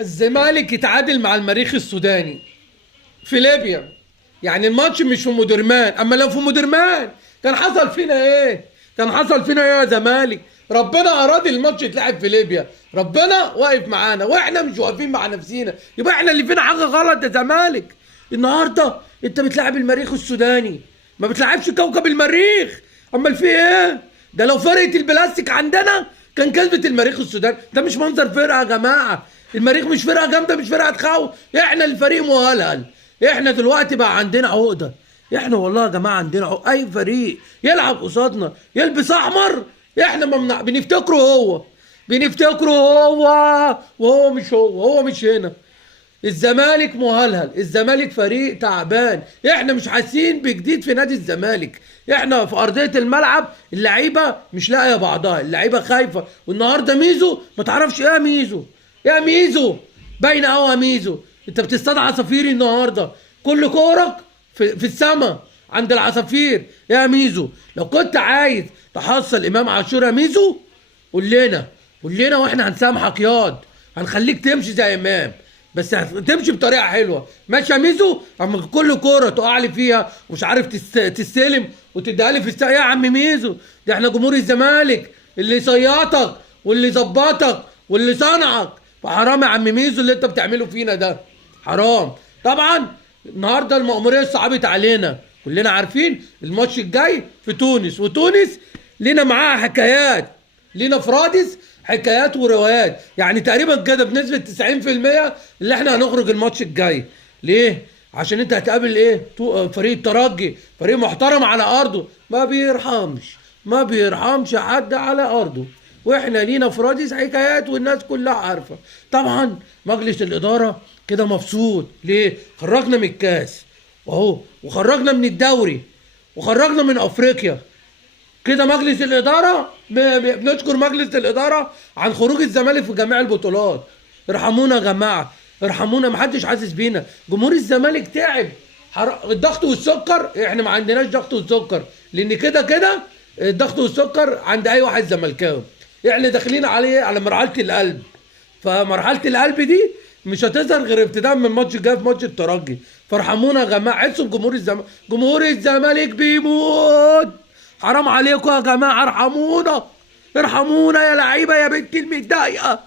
الزمالك يتعادل مع المريخ السوداني في ليبيا. يعني الماتش مش في مدرمان، اما لو في مدرمان كان حصل فينا ايه؟ كان حصل فينا ايه يا زمالك؟ ربنا اراد الماتش يتلعب في ليبيا، ربنا واقف معانا واحنا مش واقفين مع نفسينا، يبقى احنا اللي فينا حاجه غلط يا زمالك. النهارده انت بتلعب المريخ السوداني، ما بتلعبش كوكب المريخ. امال في ايه؟ ده لو فرقه البلاستيك عندنا كان كسبت المريخ السوداني. ده مش منظر فرقه يا جماعه. المريخ مش فرقه جامده، مش فرقه تخوف، احنا الفريق مهلهل. احنا دلوقتي بقى عندنا عقده. احنا والله يا جماعه عندنا عقده. اي فريق يلعب قصادنا يلبس احمر احنا بنفتكره هو، بنفتكره هو، وهو مش هو مش هنا. الزمالك مهلهل، الزمالك فريق تعبان، احنا مش حاسين بجديد في نادي الزمالك. احنا في ارضيه الملعب اللعيبه مش لاقيه بعضها، اللعيبه خايفه. والنهارده ميزو ما تعرفش ايه ميزو، يا ميزو باينه قوي يا ميزو. انت بتصطاد عصافيري النهارده، كل كورك في السما عند العصافير يا ميزو. لو كنت عايز تحصل امام عاشور يا ميزو قول لنا واحنا هنسامحك ياض، هنخليك تمشي زي امام، بس تمشي بطريقه حلوه. ماشي يا ميزو؟ اما كل كوره تقع لي فيها ومش عارف تستلم وتديها لي في يا عم ميزو، ده احنا جمهور الزمالك اللي يصيطك واللي يظبطك واللي صنعك. فحرام يا عم ميزو اللي انت بتعمله فينا ده، حرام. طبعا النهارده المأموريه صعبت علينا، كلنا عارفين الماتش الجاي في تونس، وتونس لنا معاها حكايات، لينا في رادس حكايات وروايات. يعني تقريبا كده بنسبة 90% اللي احنا هنخرج الماتش الجاي. ليه؟ عشان انت هتقابل ايه؟ فريق الترجي، فريق محترم على ارضه، ما بيرحمش حد على ارضه. واحنا لينا في رادس حكايات والناس كلها عارفة. طبعا مجلس الادارة كده مبسوط. ليه؟ خرجنا من الكاس واهو، وخرجنا من الدوري، وخرجنا من افريقيا. كده مجلس الاداره بنشكر مجلس الاداره عن خروج الزمالك في جميع البطولات. ارحمونا يا جماعه، ارحمونا، محدش حاسس بينا. جمهور الزمالك تعب. الضغط والسكر، احنا ما عندناش ضغط والسكر، لان كده كده الضغط والسكر عند اي واحد زملكاوي. احنا داخلين على مرحله القلب، فمرحله القلب دي مش هتظهر غير ابتداء من الماتش الجاي في ماتش الترجي. فارحمونا يا جماعه، حسوا بجمهور الزمالك، جمهور الزمالك بيموت. حرام عليكم يا جماعه، ارحمونا، ارحمونا يا لعيبه يا بنت المتضايقه.